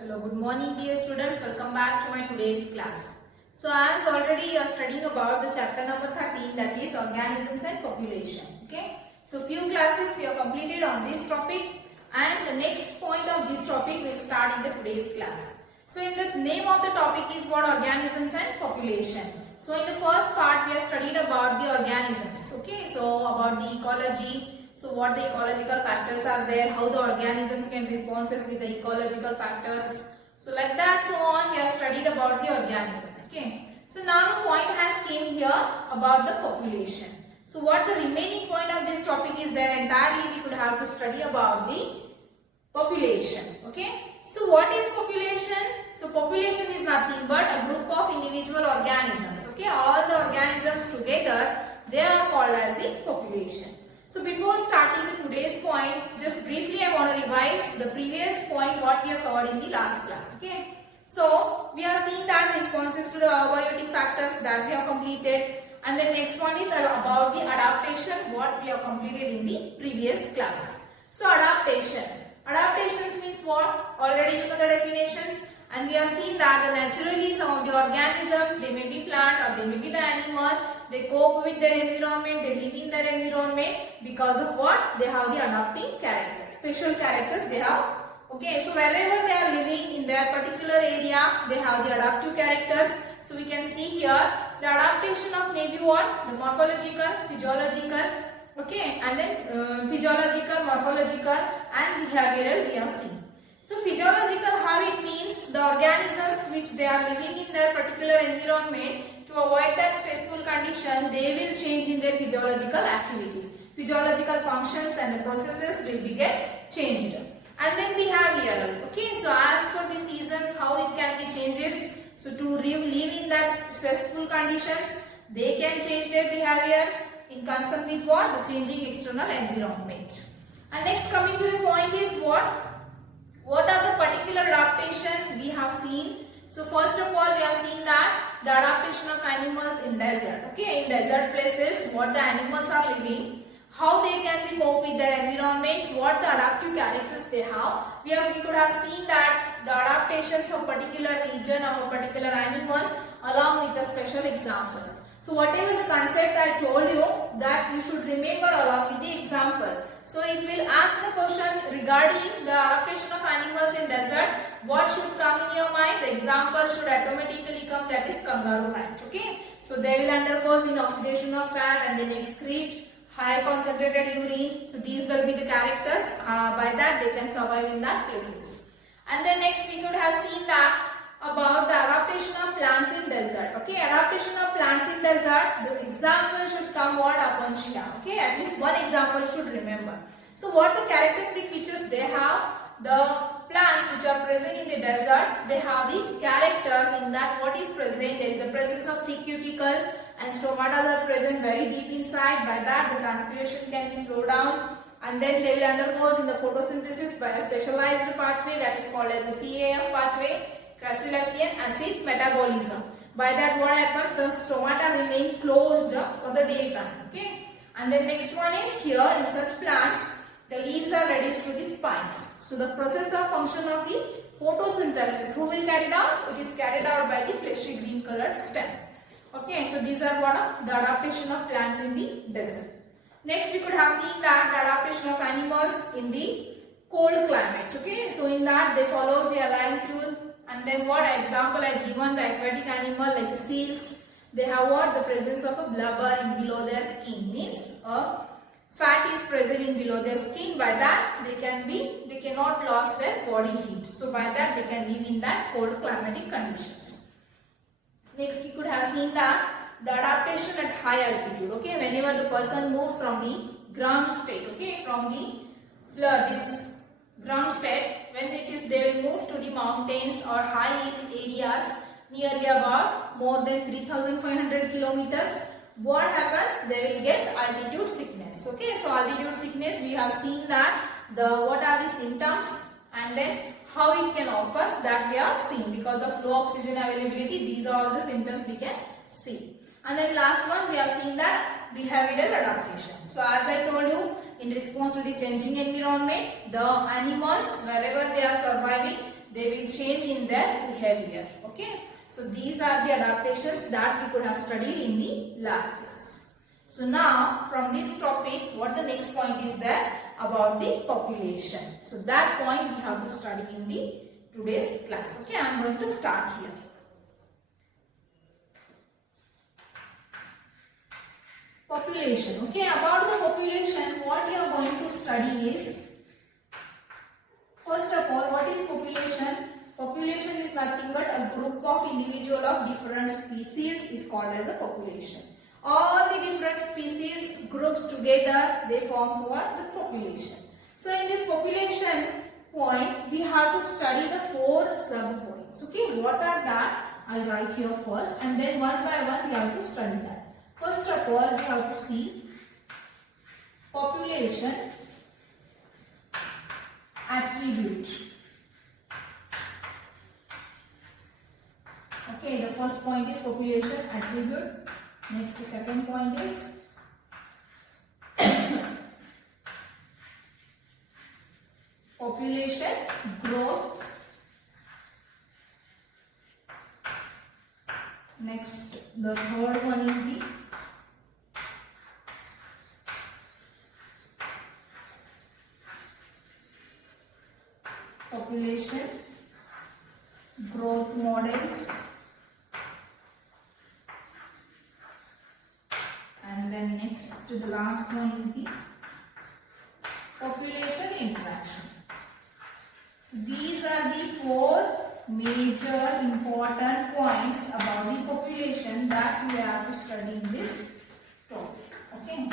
Hello, good morning dear students. Welcome back to my today's class. So as already you are studying about the chapter number 13, that is organisms and population. Okay. So few classes we have completed on this topic and the next point of this topic will start in the today's class. So in the name of the topic is what organisms and population. So in the first part we have studied about the organisms. Okay. So about the ecology. So what the ecological factors are there, how the organisms can respond with the ecological factors. So like that, so on, we have studied about the organisms. Okay. So now the point has came here about the population. So what the remaining point of this topic is there entirely we could have to study about the population. Okay. So what is population? So population is nothing but a group of individual organisms. Okay. All the organisms together, they are called as the population. So before starting the today's point, just briefly I want to revise the previous point what we have covered in the last class. Okay. So we have seen that responses to the abiotic factors that we have completed, and the next one is about the adaptation what we have completed in the previous class. So adaptation. Adaptations means what? Already you know the definitions. And we have seen that naturally some of the organisms, they may be plant or they may be the animal, they cope with their environment, they live in their environment because of what? They have the adapting characters, special characters they have. Okay, so wherever they are living in their particular area, they have the adaptive characters. So we can see here the adaptation of maybe what? The morphological, physiological, okay, and then physiological, morphological and behavioral we have seen. So physiological, how it means the organisms which they are living in their particular environment, to avoid that stressful condition, they will change in their physiological activities. Physiological functions and the processes will be get changed. And then behavioral. Okay, so as per the seasons, how it can be changes. So to live in that stressful conditions, they can change their behavior in concern with what? The changing external environment. And next coming to the point is what? What are the particular adaptation we have seen? So first of all we have seen that the adaptation of animals in desert. Okay, in desert places what the animals are living, how they can be cope with their environment, what the adaptive characters they have. We could have seen that the adaptations of particular region of a particular animals along with the special examples. So whatever the concept I told you, that you should remember along with the example. So if we will ask the question regarding the adaptation of animals in desert, what should come in your mind? The example should automatically come, that is kangaroo rat. Okay. So they will undergo in oxidation of fat and then excrete high concentrated urine. So these will be the characters. By that they can survive in that places. And then next we could have seen that about the adaptation of plants in desert. Okay, adaptation of plants in desert, the example should come what? Acacia. Okay, at least one example should remember. So what the characteristic features they have? The plants which are present in the desert, they have the characters in that what is present. There is a presence of thick cuticle and stomata are present very deep inside. By that the transpiration can be slowed down. And then they will undergo in the photosynthesis by a specialized pathway that is called as the CAM pathway. Crassulacean acid metabolism. By that what happens? The stomata remain closed for the daytime. Okay. And then next one is here in such plants, the leaves are reduced to the spines. So the process or function of the photosynthesis, who will carry it out? It is carried out by the fleshy green colored stem. Okay. So these are what? The adaptation of plants in the desert. Next we could have seen that the adaptation of animals in the cold climate. Okay. So in that they follow the alliance rule. And then what example I given, the aquatic animal like the seals, they have what? The presence of a blubber in below their skin, means a fat is present in below their skin. By that they cannot lose their body heat. So by that they can live in that cold climatic conditions. Next we could have seen that the adaptation at high altitude. Okay, whenever the person moves from the ground state, okay, from the this ground state, when they will move to the mountains or high hills areas nearly about more than 3,500 kilometers. What happens? They will get altitude sickness. Okay, so altitude sickness we have seen that what are the symptoms and then how it can occur, that we have seen because of low oxygen availability. These are all the symptoms we can see. And then last one we have seen that behavioral adaptation. So as I told you, in response to the changing environment, the animals wherever they are surviving, they will change in their behavior. Okay. So these are the adaptations that we could have studied in the last class. So now from this topic, what the next point is there about the population. So that point we have to study in the today's class. Okay, I am going to start here. Population. Okay, about the population, what we are going to study is, first of all, what is population? Population is nothing but a group of individuals of different species is called as a population. All the different species groups together, they form what? The population. So in this population point, we have to study the 4 sub-points. Okay, what are that? I'll write here first, and then one by one we have to study that. First of all, we have to see population attribute. Okay, the first point is population attribute. Next, the second point is population growth. Next, the third one is the population growth models. And then next to the last one is the population interaction. So these are the 4 major important points about the population that we have to study in this topic. Okay.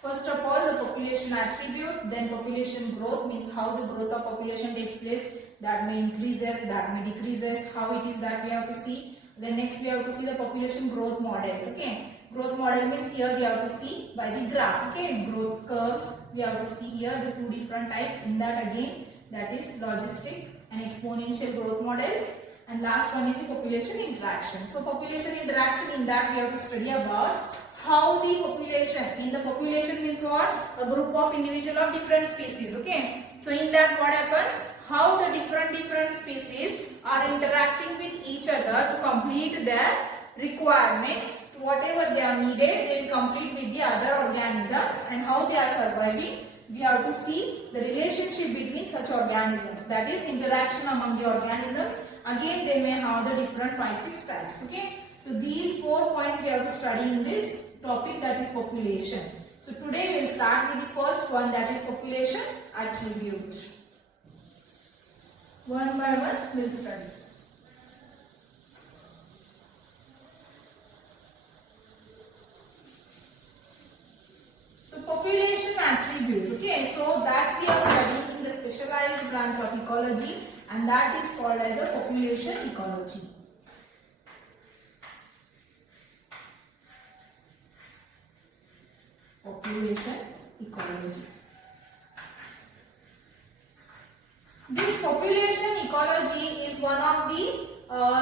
First of all, the population attribute, then population growth means how the growth of population takes place, that may increases, that may decreases, how it is that we have to see. Then next we have to see the population growth models. Okay. Growth model means here we have to see by the graph. Okay. Growth curves, we have to see here the 2 different types. In that again, that is logistic and exponential growth models. And last one is the population interaction. So population interaction, in that we have to study about how the population, in the population means what? A group of individuals of different species. Okay. So in that what happens? How the different species are interacting with each other to complete their requirements. Whatever they are needed, they will complete with the other organisms, and how they are surviving. We have to see the relationship between such organisms, that is interaction among the organisms. Again, they may have the different 5-6 types. Okay. So these 4 points we have to study in this topic, that is population. So today we will start with the first one, that is population attribute. One by one we will study. So population attribute, okay, so that we are studying in the specialized branch of ecology, and that is called as a population ecology. Population ecology. This population ecology is one of the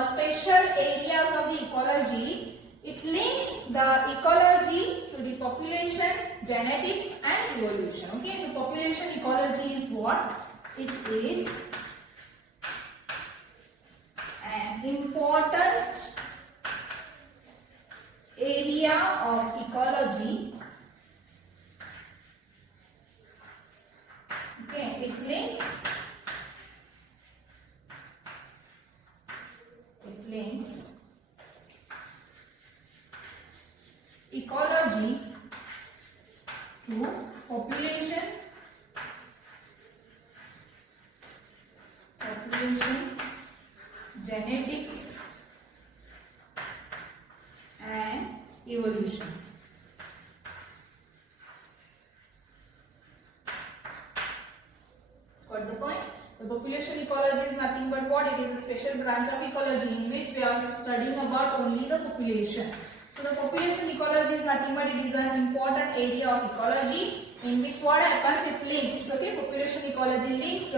special areas of the ecology. It links the ecology to the population, genetics and evolution. Okay, so population ecology is what? It is an important area of ecology. Okay, it links ecology to population, genetics and evolution. Got the point? The population ecology is nothing but what? It is a special branch of ecology in which we are studying about only the population. So the population ecology is nothing but it is an important area of ecology in which what happens? It links. Okay, population ecology links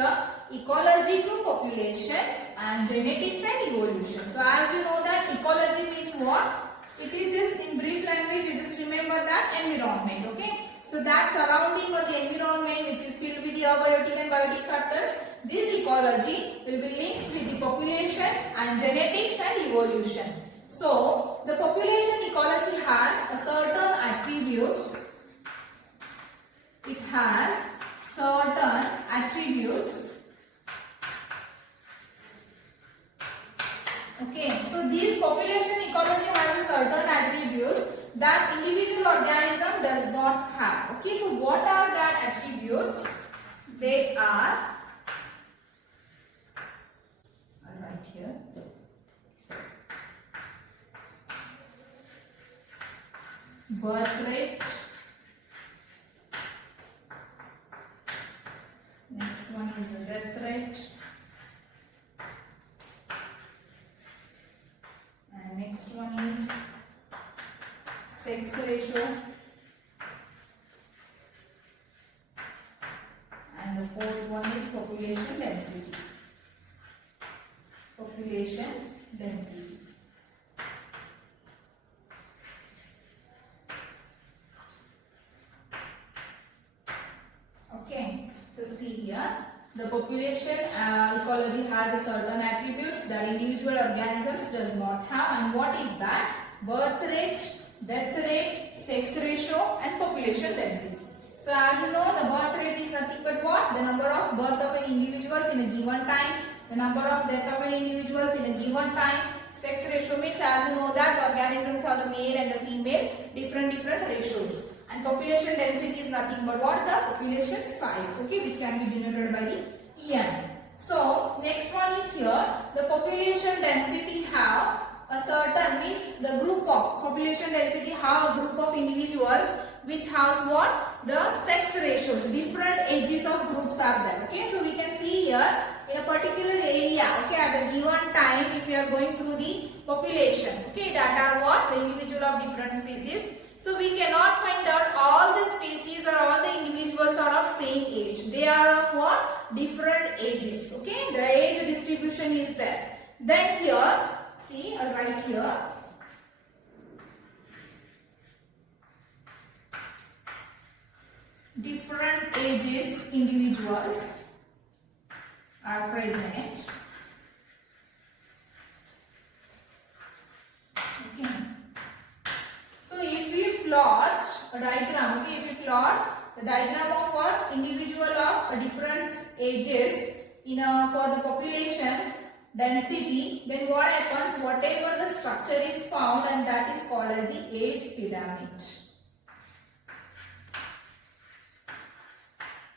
ecology to population and genetics and evolution. So as you know that ecology means what? It is just in brief language, you just remember that environment. Okay. So that surrounding or the environment which is filled with the abiotic and biotic factors, this ecology will be linked with the population and genetics and evolution. So the population ecology has a certain attributes. It has certain attributes. Okay, so these population ecology has certain attributes that individual organism does not have. Okay, so what are that attributes? They are, I'll write here. Birth rate. Next one is a death rate. And next one is sex ratio. And the fourth one is population density. Population density. Okay, so see here, the population ecology has a certain attributes that individual organisms does not have, and what is that? Birth rate, death rate, sex ratio and population density. So as you know, the birth rate is nothing but what? The number of birth of an individuals in a given time, the number of death of an individuals in a given time. Sex ratio means, as you know, that organisms have the male and the female different ratios. And population density is nothing but what? The population size, okay, which can be denoted by the En. So next one is here, the population density have a certain, means the group of population density have a group of individuals which has what? The sex ratios, different ages of groups are there. Okay, so we can see here in a particular area, okay, at a given time, if we are going through the population, okay, that are what? The individual of different species. So we cannot find out all the species or all the individuals are of same age. They are of what? Different ages. Okay, the age distribution is there. Then here, see, I'll write here. Different ages individuals are present. Okay. So if we plot a diagram, okay, if we plot the diagram of an individual of different ages in for the population density, then what happens? Whatever the structure is found, and that is called as the age pyramid.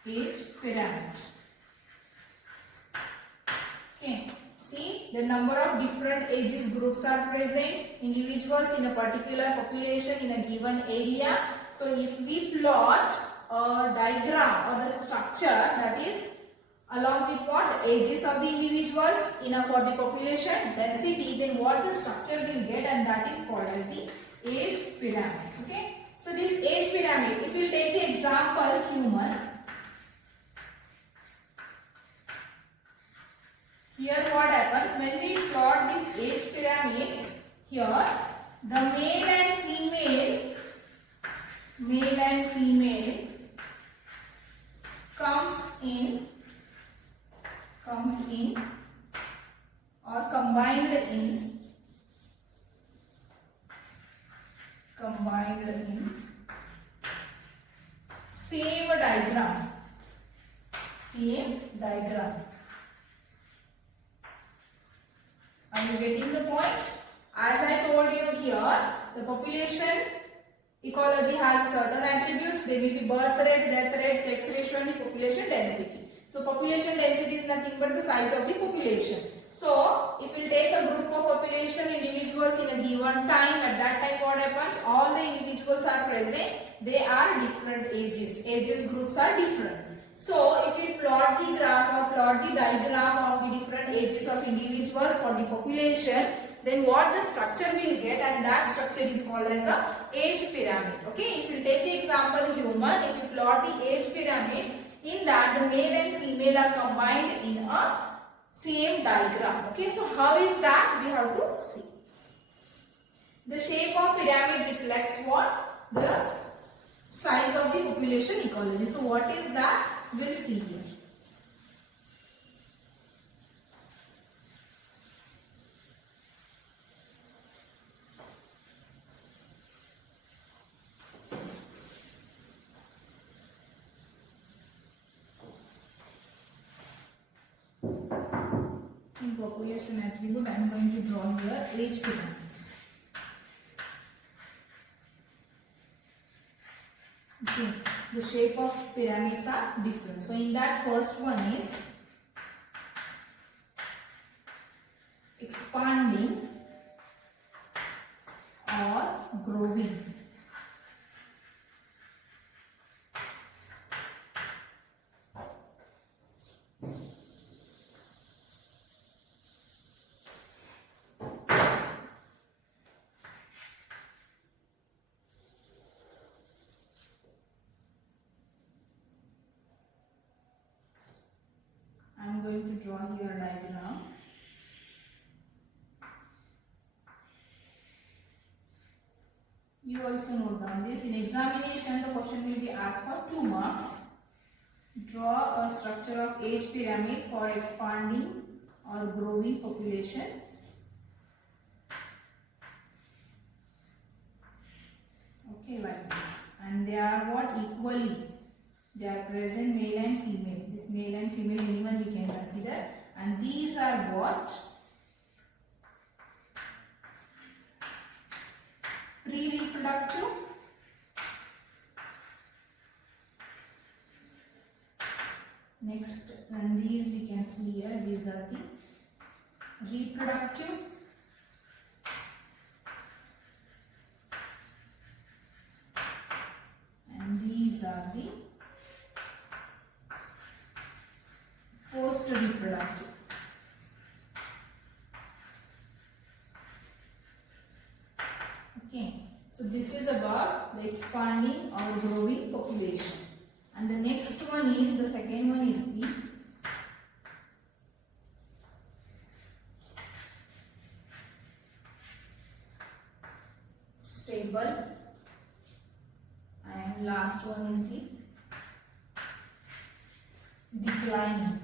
Age pyramid. Okay. See, the number of different ages groups are present, individuals in a particular population in a given area. So if we plot a diagram or the structure, that is along with what? The ages of the individuals in a for the population density, then what the structure will get, and that is called as the age pyramid. Okay. So this age pyramid, if we take the example human, here what happens when we plot these age pyramids, here the male and female comes in or combined in same diagram. Are you getting the point? As I told you here, the population ecology has certain attributes. They will be birth rate, death rate, sex ratio and the population density. So population density is nothing but the size of the population. So if we take a group of population individuals in a given time, at that time what happens? All the individuals are present. They are different ages. Ages groups are different. So if we plot the graph or plot the diagram of the different ages of individuals for the population, then what the structure will get, and that structure is called as a age pyramid. Okay, if you take the example human, if you plot the age pyramid, in that the male and female are combined in a same diagram. Okay, so how is that? We have to see. The shape of pyramid reflects what? The size of the population ecology. So what is that? We'll see here. In population attribute, I am going to draw here age pyramids. Okay, the shape of pyramids are different. So in that, first one is expanding or growing. I am going to draw here a diagram. You also note down this. In examination, the question will be asked for 2 marks. Draw a structure of age pyramid for expanding or growing population. Okay, like this. And they are what? Equally. They are present male and female. This male and female anyone we can consider. And these are what? Pre-reproductive. Next, and these we can see here. These are the reproductive. And these are the post-reproductive. Okay, so this is about the expanding or growing population. And the next one is, the second one is the stable, and last one is the declining.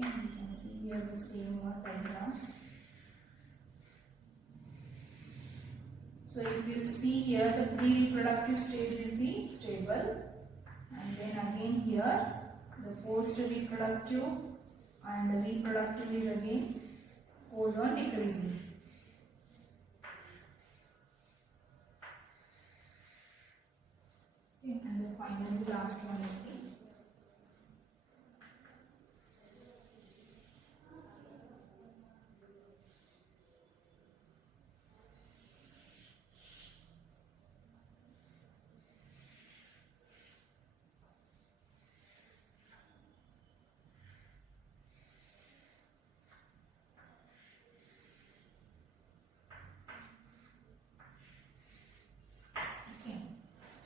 Okay, we can see here the same diagrams. So if you see here, the pre-reproductive stage is the stable, and then again here the post-reproductive, and the reproductive is again goes on decreasing. Okay, and then finally the last one is the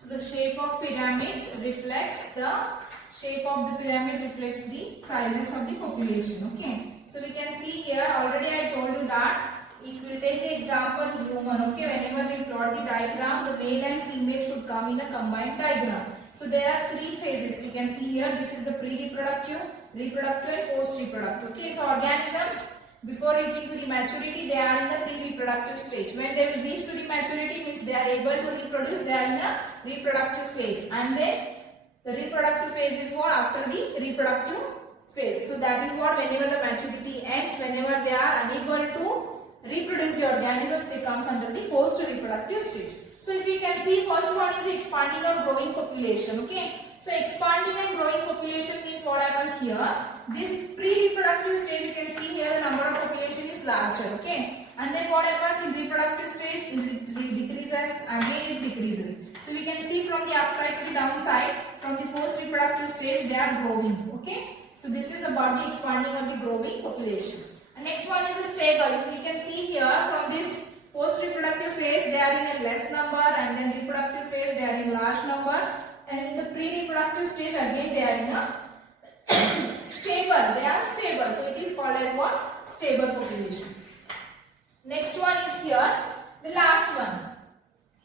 So the shape of pyramids reflects the shape of the pyramid reflects the sizes of the population. Okay. So we can see here, already I told you that if we take the example human, okay, whenever we plot the diagram, the male and female should come in a combined diagram. So there are 3 phases. We can see here, this is the pre-reproductive, reproductive and post-reproductive. Okay. So organisms, before reaching to the maturity, they are in the pre-reproductive stage. When they will reach to the maturity, means they are able to reproduce, they are in a reproductive phase. And then the reproductive phase is what? After the reproductive phase. So that is what, whenever the maturity ends, whenever they are unable to reproduce the organisms, they comes under the post-reproductive stage. So if we can see, first one is expanding or growing population. Okay. So expanding and growing population means what happens here? This pre-reproductive stage, you can see here the number of population is larger. Okay. And then what happens in reproductive stage? It decreases, again it decreases. So we can see from the upside to the downside, from the post-reproductive stage they are growing. Okay. So this is about the expanding of the growing population. And next one is the stable. We can see here from this post-reproductive phase they are in a less number, and then reproductive phase they are in large number, and in the pre-reproductive stage again they are in a stable. They are stable. So it is called as what? stable population. Next one is here, the last one.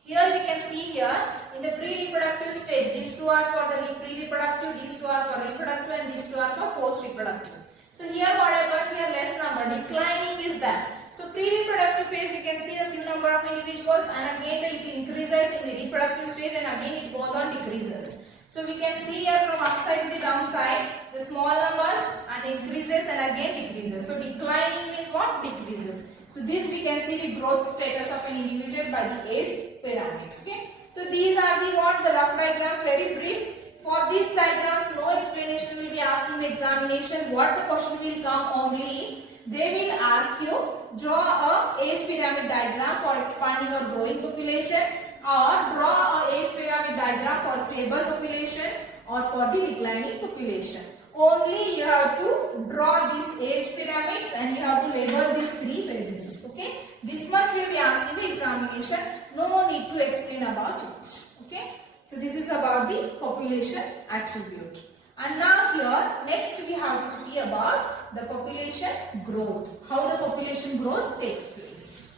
Here we can see here in the pre-reproductive stage, these two are for the pre-reproductive, these two are for reproductive, and these two are for post-reproductive. So here what happens here, less number, declining is that. So pre-reproductive phase we can see the few number of individuals, and again it increases in the reproductive stage, and again it goes on decreases. So we can see here from upside to the downside, the small numbers and increases and again decreases. So declining means what? Decreases. So this we can see the growth status of an individual by the age pyramids. Okay. So these are the what? The rough diagrams, very brief. For these diagrams, no explanation will be asked in the examination. What the question will come only, they will ask you draw a age pyramid diagram for expanding or growing population, or draw a age pyramid diagram for stable population or for the declining population. Only you have to draw these age pyramids and you have to label these three phases. Okay. This much will be asked in the examination. No need to explain about it. Okay. So this is about the population attribute. And now here next we have to see about the population growth. How the population growth takes place.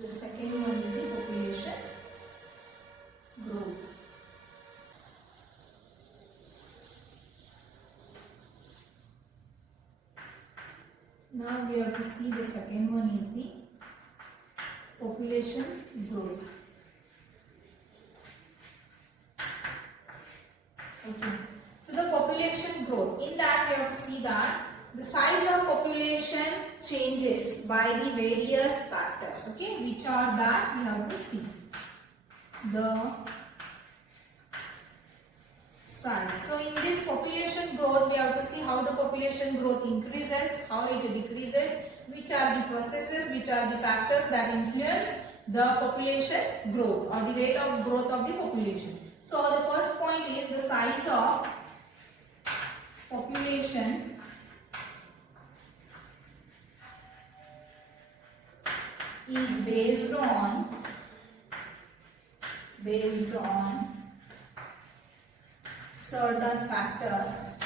The second one is the population growth. Now we have to see the second one is the population growth. Okay. So the population growth, in that we have to see that the size of population changes by the various factors. Okay, which are that we have to see. The size. So in this population growth, we have to see how the population growth increases, how it decreases, which are the processes, which are the factors that influence the population growth or the rate of growth of the population. So the first point is the size of population is based on certain factors.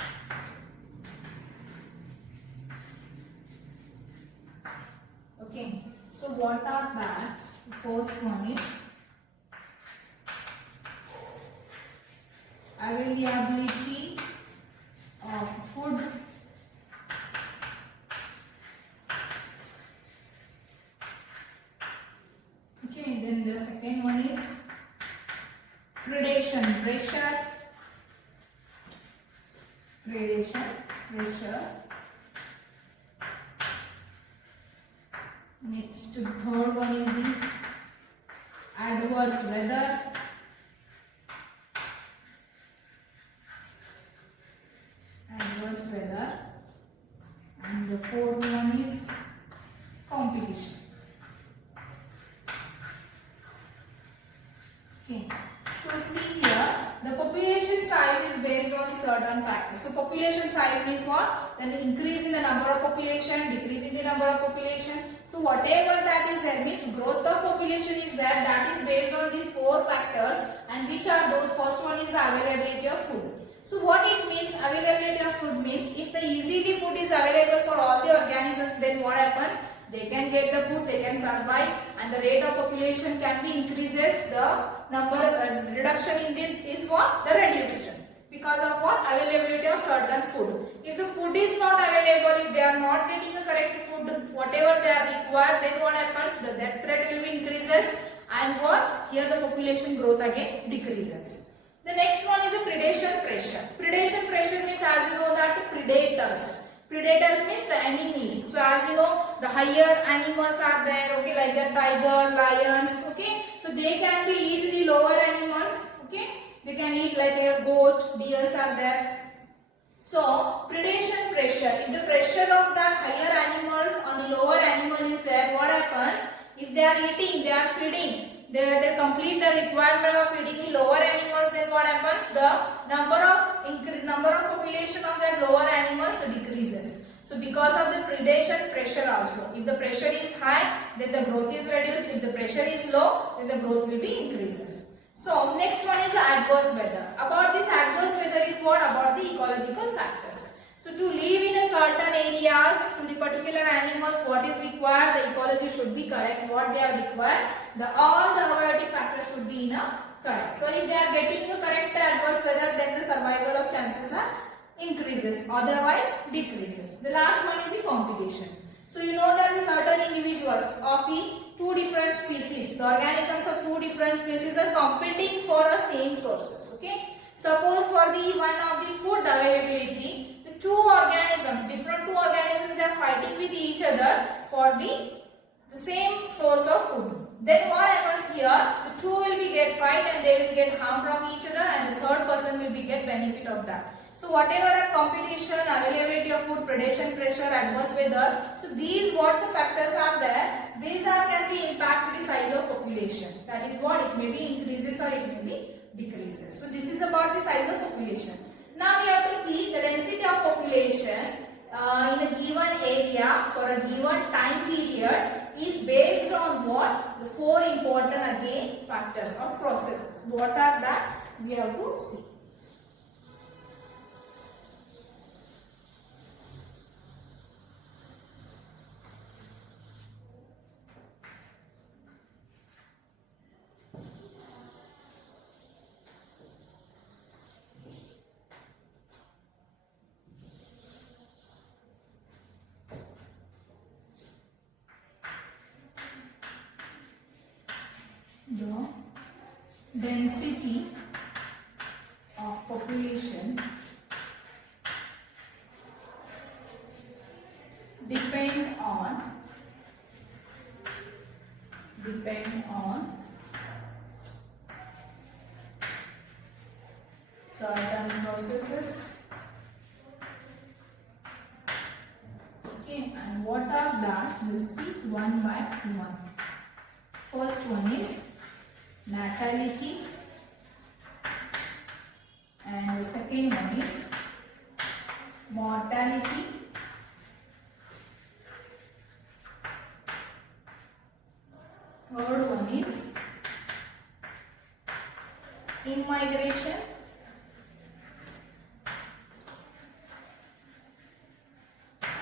Okay, so what are that? The first one is availability of food, okay, then the second one is predation pressure, next the third one is the adverse weather, and the fourth one is competition. Okay, so see here the population size is based on certain factors. So population size means what? Then increase in the number of population, decrease in the number of population. So whatever that is there means growth of population is there, that is based on these four factors, and which are those? First one is the availability of food. So what it means, availability of food means if the easily food is available for all the organisms, then what happens? They can get the food, they can survive, and the rate of population can be increases. The number reduction in this is what? The reduced. Because of what? Availability of certain food. If the food is not available, if they are not getting the correct food, whatever they are required, then what happens? The death rate will be increases, and what? Here the population growth again decreases. The next one is a predation pressure. Predation pressure means, as you know, that predators. Predators means the enemies. So as you know, the higher animals are there, okay, like the tiger, lions, okay. So they can be eat the lower animals, okay. They can eat like a goat, deers are there. So predation pressure, if the pressure of that higher animals on the lower animal is there, what happens? If they are eating, they are feeding, they complete the requirement of feeding the lower animals, then what happens? The number of population of that lower animals decreases. So because of the predation pressure also, if the pressure is high, then the growth is reduced. If the pressure is low, then the growth will be increases. So next one is the adverse weather. About this adverse weather is what? About the ecological factors. So to live in a certain areas, to the particular animals, what is required? The ecology should be correct. What they are required? All the abiotic factors should be in a correct. So if they are getting the correct adverse weather, then the survival of chances are increases. Otherwise decreases. The last one is the competition. So you know that the certain individuals of the two different species, the organisms of two different species are competing for a same sources. Okay. Suppose for the one of the food availability, two organisms, different two organisms, they are fighting with each other for the same source of food. Then what happens here? The two will be get fight and they will get harm from each other, and the third person will be get benefit of that. So whatever the competition, availability of food, predation, pressure, adverse weather, so these what the factors are there, these are can be impact the size of population. That is what it may be increases or it may be decreases. So this is about the size of population. Now we have to see the density of population in a given area for a given time period is based on what? The four important again factors or processes. What are that? We have to see. The density of population depend on certain processes. Okay, and what are that? We will see one by one. First one is natality, and the second one is mortality, third one is immigration,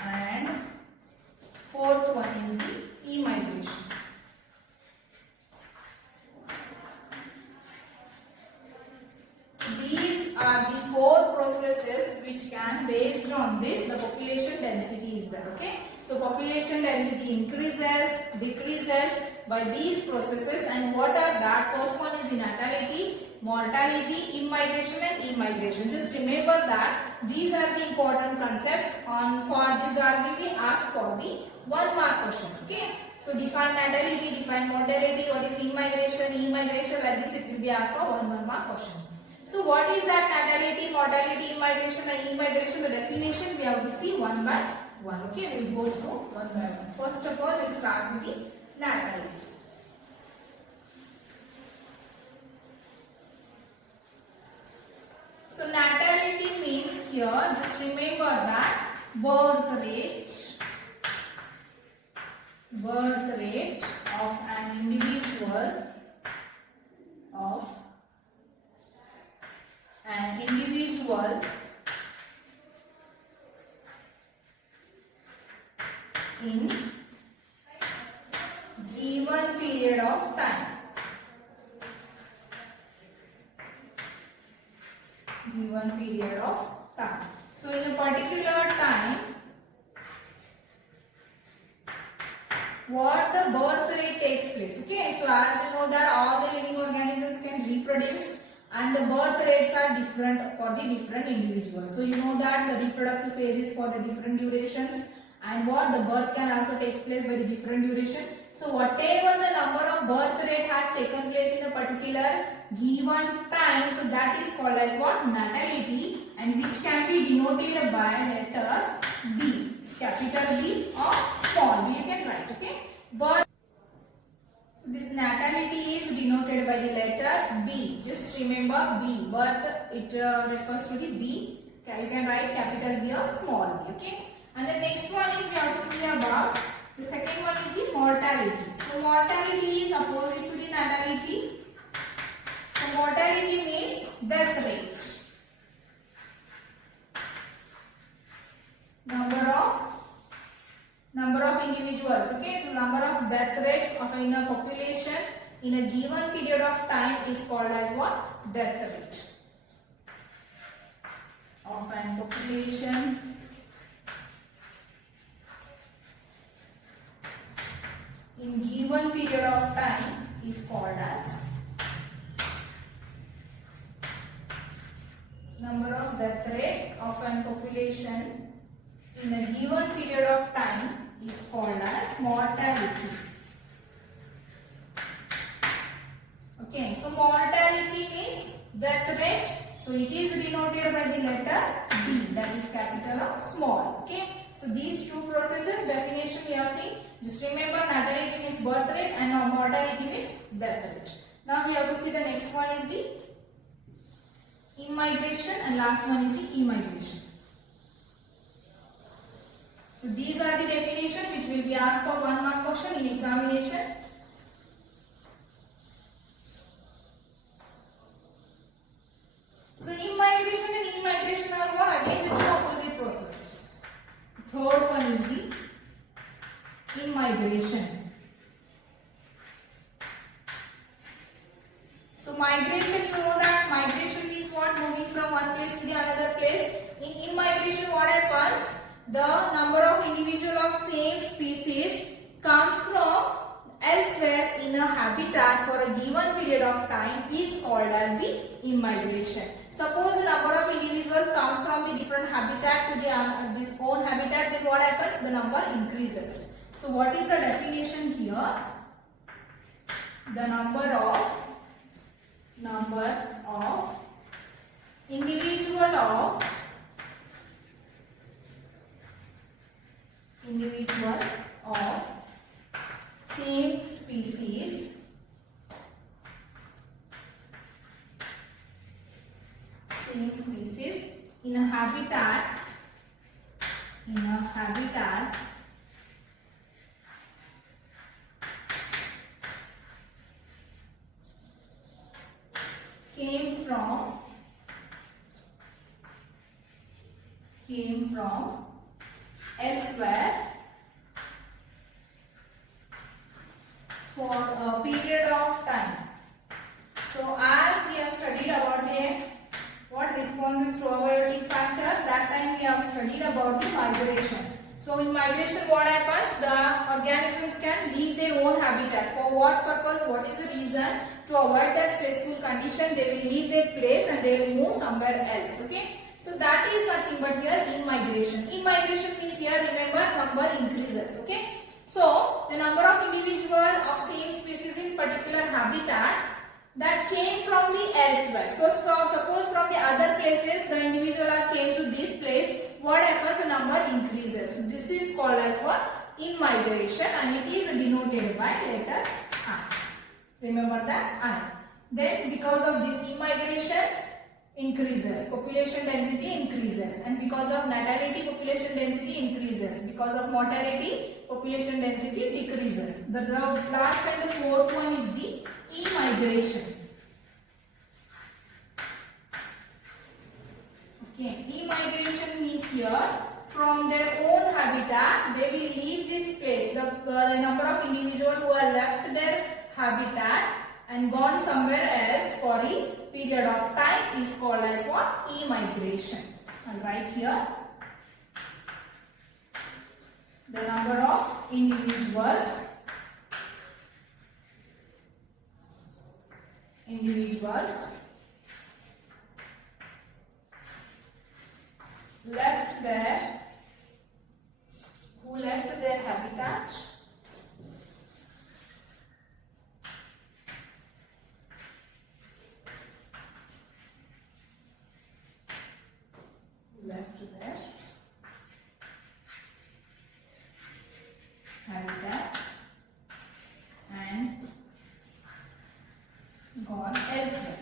and fourth one is the emigration. These are the four processes which can, based on this, the population density is there. Okay, so population density increases, decreases by these processes, and what are that? First one is the natality, mortality, immigration, and emigration. Just remember that these are the important concepts. On for this, are will be asked for the 1 mark questions. Okay, so define natality, define mortality, what is immigration, emigration, like this it will be asked for 1 mark question. So what is that natality, mortality, immigration and immigration? The definition we have to see 1 by 1. Okay, we will go through 1 by 1. First of all, we will start with the natality. So natality means here, just remember that birth rate of an individual in given period of time. So in a particular time, what the birth rate takes place. Okay, so as you know that all the living organisms can reproduce, and the birth rates are different for the different individuals. So you know that the reproductive phase is for the different durations, and what the birth can also takes place by the different duration. So whatever the number of birth rate has taken place in a particular given time, so that is called as what? Natality, and which can be denoted by letter B, capital B or small b, you can write. Okay, birth. So this natality is denoted by the letter B. Just remember B. Birth, it refers to the B. You can write capital B or small b. Okay. And the next one is we have to see about the second one is the mortality. So mortality is opposite to the natality. So mortality means death rate. Number of individuals. Okay, so number of death rates of in a population in a given period of time is called as what? Death rate of an population in given period of time is called as number of death rate of an population in a given period of time is called as mortality. Okay, so mortality means death rate. So it is denoted by the letter D, that is capital or small. Okay, so these two processes definition we have seen. Just remember, natality means birth rate and mortality means death rate. Now we have to see the next one is the immigration and last one is the immigration. So these are the definition which will be asked for 1 mark question in examination. So immigration and immigration are what? Again the two opposite processes. Third one is the immigration. So migration, you know that migration means what? Moving from one place to the another place. In immigration what happens? The number of individual of same species comes from elsewhere in a habitat for a given period of time is called as the immigration. Suppose the number of individuals comes from the different habitat to the this own habitat, then what happens? The number increases. So what is the definition here? The number of individual of same species in a habitat came from elsewhere for a period of time. So as we have studied about what responses to abiotic factor, that time we have studied about the migration. So in migration what happens? The organisms can leave their own habitat. For what purpose? What is the reason? To avoid that stressful condition, they will leave their place and they will move somewhere else. Okay. So that is nothing but here immigration. Immigration means here remember number increases. Okay. So the number of individual of same species in particular habitat that came from the elsewhere. So suppose from the other places the individual came to this place, what happens? The number increases. So this is called as what? Immigration, and it is denoted by letter I. Remember that I. Then because of this immigration increases, population density increases, and because of natality population density increases, because of mortality population density decreases. The last and the fourth one is the immigration. Okay, immigration means here from their own habitat they will leave this place. The number of individuals who have left their habitat and gone somewhere else for a period of time is called as what? Immigration. I'll write here the number of individuals who left their habitat and gone elsewhere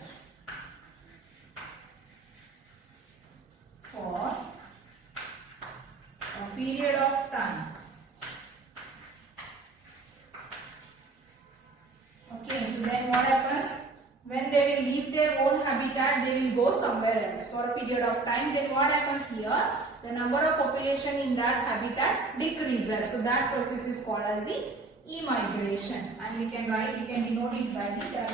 for a period of time. Okay, so then what happens? When they will leave their own habitat, they will go somewhere else for a period of time. Then what happens here? The number of population in that habitat decreases. So that process is called as the immigration, and we can denote it by the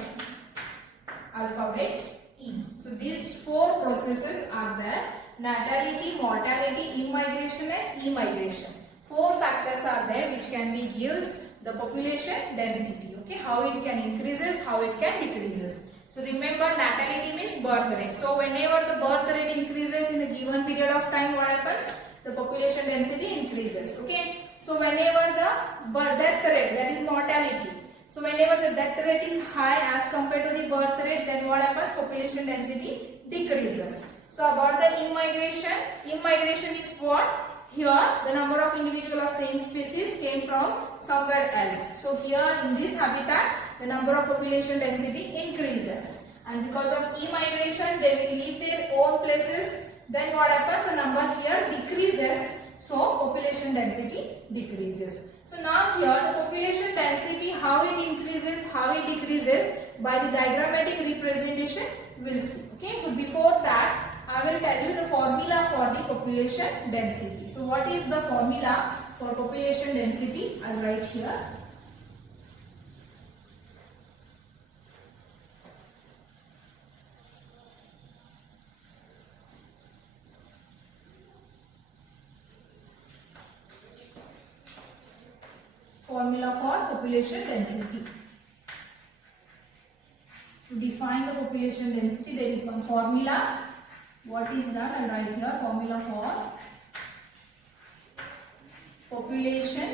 alphabet E. So these four processes are there: natality, mortality, immigration and emigration. Four factors are there which can be gives the population density. Okay, how it can increases, how it can decreases. So remember, natality means birth rate. So whenever the birth rate increases in a given period of time, what happens? The population density increases. Okay. So whenever the death rate, that is mortality. So whenever the death rate is high as compared to the birth rate, then what happens? Population density decreases. So about the immigration is what? Here the number of individuals of same species came from somewhere else. So here in this habitat, the number of population density increases. And because of immigration, they will leave their own places. Then what happens? The number here decreases. So population density decreases. So now here the population density, how it increases, how it decreases, by the diagrammatic representation we'll see. Okay, so before that I will tell you the formula for the population density. So what is the formula for population density? I'll write here. Formula for population density. To define the population density, there is one formula. What is that? I'll write here. Formula for population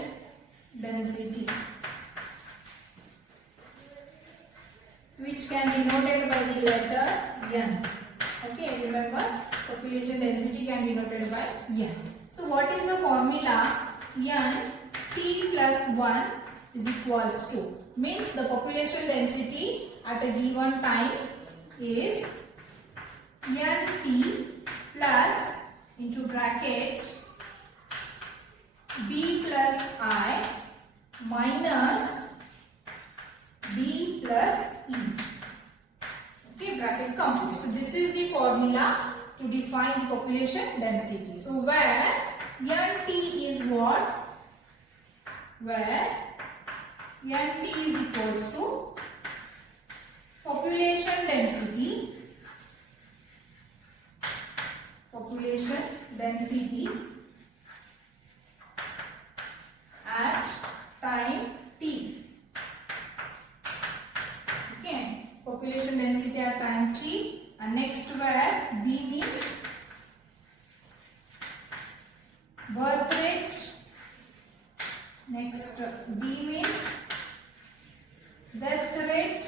density, which can be noted by the letter N. Okay, remember, population density can be noted by N. So what is the formula? N T plus 1 is equals to, means the population density at a given time is Nt plus into bracket B plus I minus D plus E. Okay, bracket complete. So this is the formula to define the population density. So where Nt is what? Where Nt is equals to population density at time t. Okay, population density at time t. And next where B means birth rate. Next D means death rate.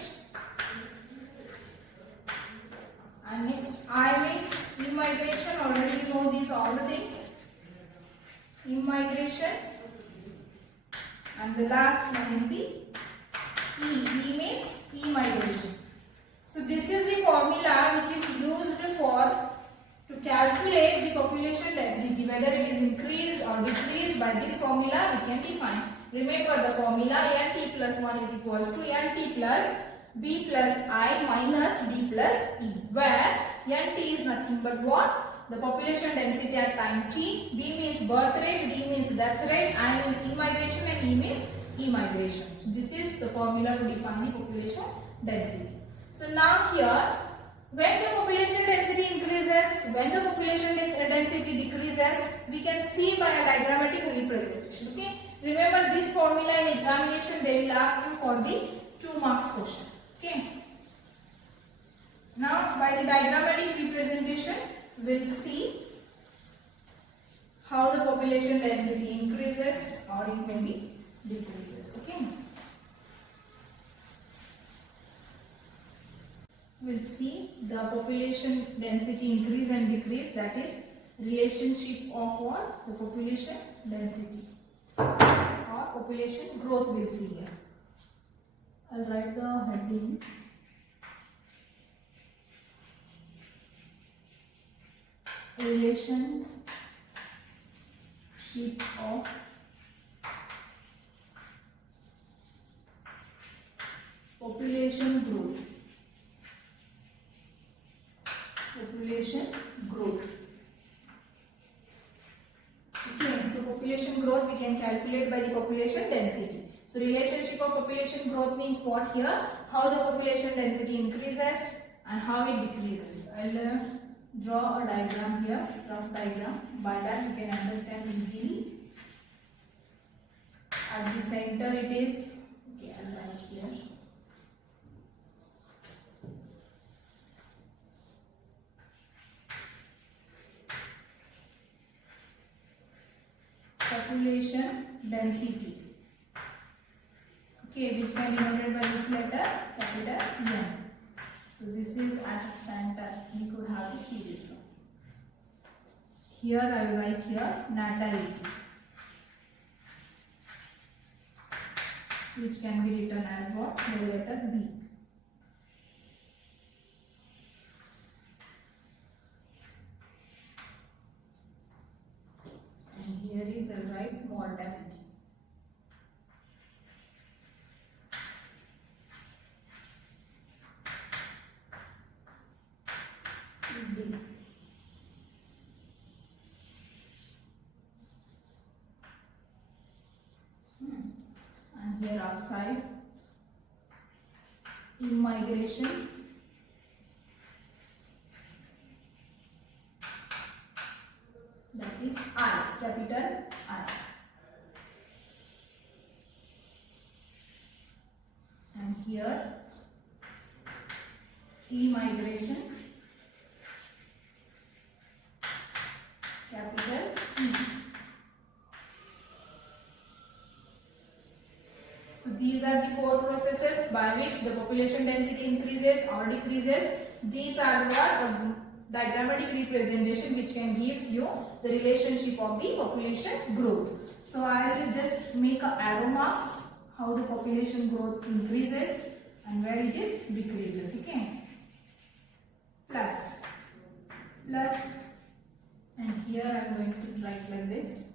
And next I means immigration. Already you know these all the things. Immigration. And the last one is the E. E means immigration. So this is the formula which is used to calculate the population density. Whether it is increased or decreased, by this formula we can define. Remember the formula, Nt plus 1 is equals to Nt plus B plus I minus D plus E, where Nt is nothing but what? The population density at time t. B means birth rate, D means death rate, I means immigration, and E means immigration. So this is the formula to define the population density. So now here, when the population density increases, when the population density decreases, we can see by a diagrammatic representation. Okay. Remember this formula in examination, they will ask you for the 2 marks question. Okay. Now by the diagrammatic representation, we'll see how the population density increases or it may be decreases. Okay. We'll see the population density increase and decrease, that is relationship of what? The population density or population growth we'll see here. I'll write the heading. Relationship relationship of population growth. Population growth. Okay, so population growth we can calculate by the population density. So relationship of population growth means what here? How the population density increases and how it decreases. I'll draw a diagram here, rough diagram. By that you can understand easily. At the center it is, okay, I'll write here. Population density. Okay, which can be denoted by which letter? Capital N. So this is at center. We could have to see this one. Here I will write here natality, which can be written as what? The letter B. And here is the right mortality. D. And here outside, immigration, that is I, capital I. And here immigration, capital E. So these are the four processes by which the population density increases or decreases. These are the diagrammatic representation which can gives you the relationship of the population growth. So I will just make a arrow marks how the population growth increases and where it is decreases. Okay. Plus, and here I am going to write like this.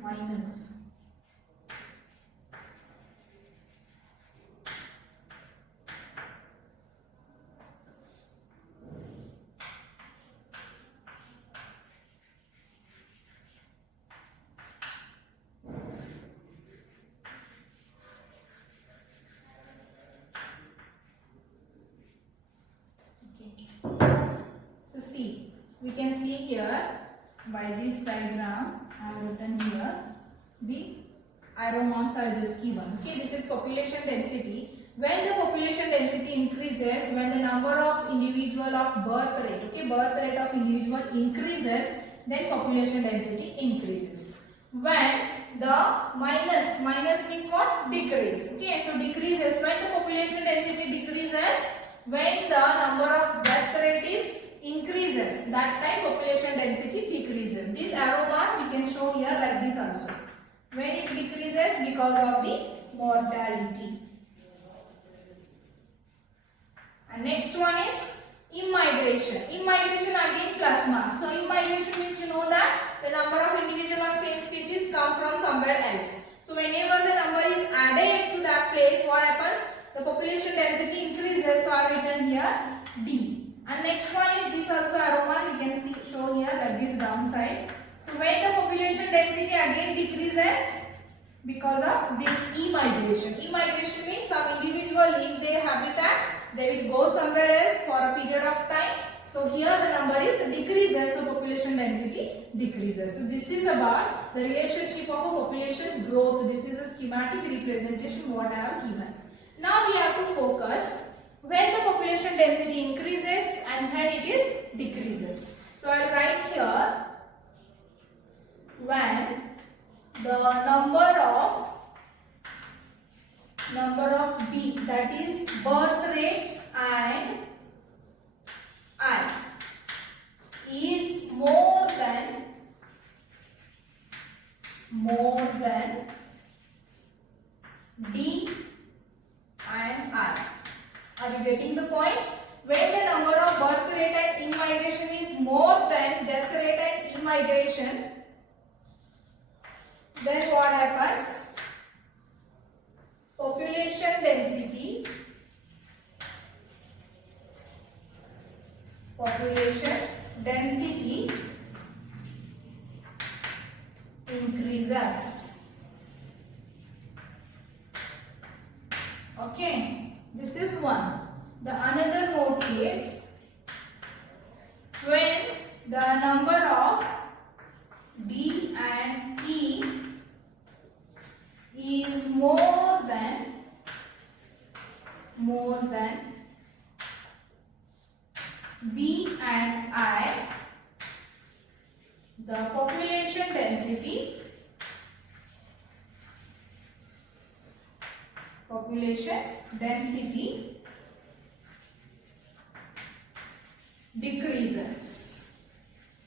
Minus. So see, we can see here by this diagram I have written here the arrow marks are just given. Okay, this is population density. When the population density increases, when the number of individual of birth rate, okay, birth rate of individual increases, then population density increases. When the minus means what? Decrease. Okay, so decreases when the population density decreases, when the number of death rate is increases, that time population density decreases. This arrow mark we can show here like this also. When it decreases because of the mortality. And next one is immigration. Immigration again plus mark. So immigration means you know that the number of individual of same species come from somewhere else. So whenever the number is added to that place, what happens? The population density increases. So I have written here D. And next one is this also arrow mark. You can see show here like this downside. So when the population density again decreases because of this immigration. Immigration means some individual leave their habitat, they will go somewhere else for a period of time. So here the number is decreases, so population density decreases. So this is about the relationship of a population growth. This is a schematic representation what I have given. Now we have to focus when the population density increases and when it is decreases. So I will write here when the number of B, that is birth rate and I, is more than D and I. Are you getting the point? when the number of birth rate and immigration is more than death rate and immigration, then what happens? Population density increases. Okay, this is one. The another note is when the number of D and E is more than B and I, the population density decreases.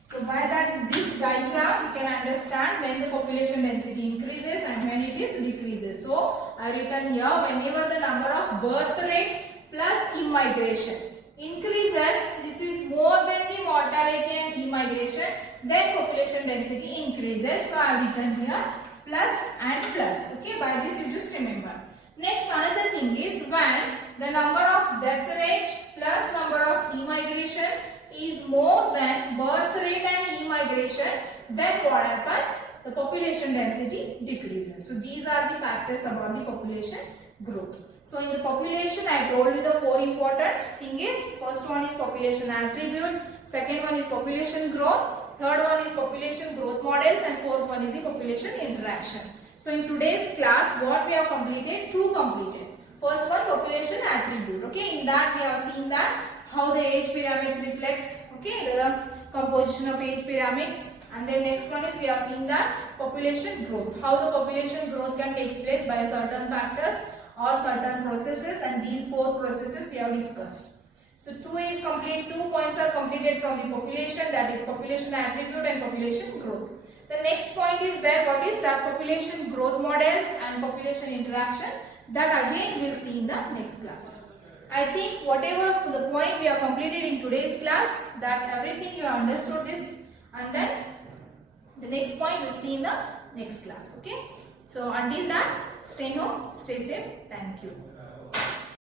So by that, this diagram you can understand when the population density increases and when it is decreases. So I written here, whenever the number of birth rate plus immigration increases, this is more than the mortality and immigration, then population density increases. So I have written here plus and plus. Okay, by this you just remember. Next, another thing is when the number of death rate plus number of immigration is more than birth rate and immigration, then what happens? The population density decreases. So these are the factors about the population growth. So in the population, I told you the four important thing is, first one is population attribute, second one is population growth, third one is population growth models, and fourth one is the population interaction. So in today's class, what we have completed? Two completed. First one, population attribute. Okay, in that we have seen that how the age pyramids reflects. Okay, the composition of age pyramids. And then next one is we have seen that population growth. How the population growth can take place by certain factors or certain processes, and these four processes we have discussed. So 2 is complete, 2 points are completed from the population, that is population attribute and population growth. The next point is there, what is that? Population growth models and population interaction, that again we will see in the next class. I think whatever the point we have completed in today's class, that everything you have understood this, and then the next point we will see in the next class. Okay. So until that, stay home, stay safe. Thank you.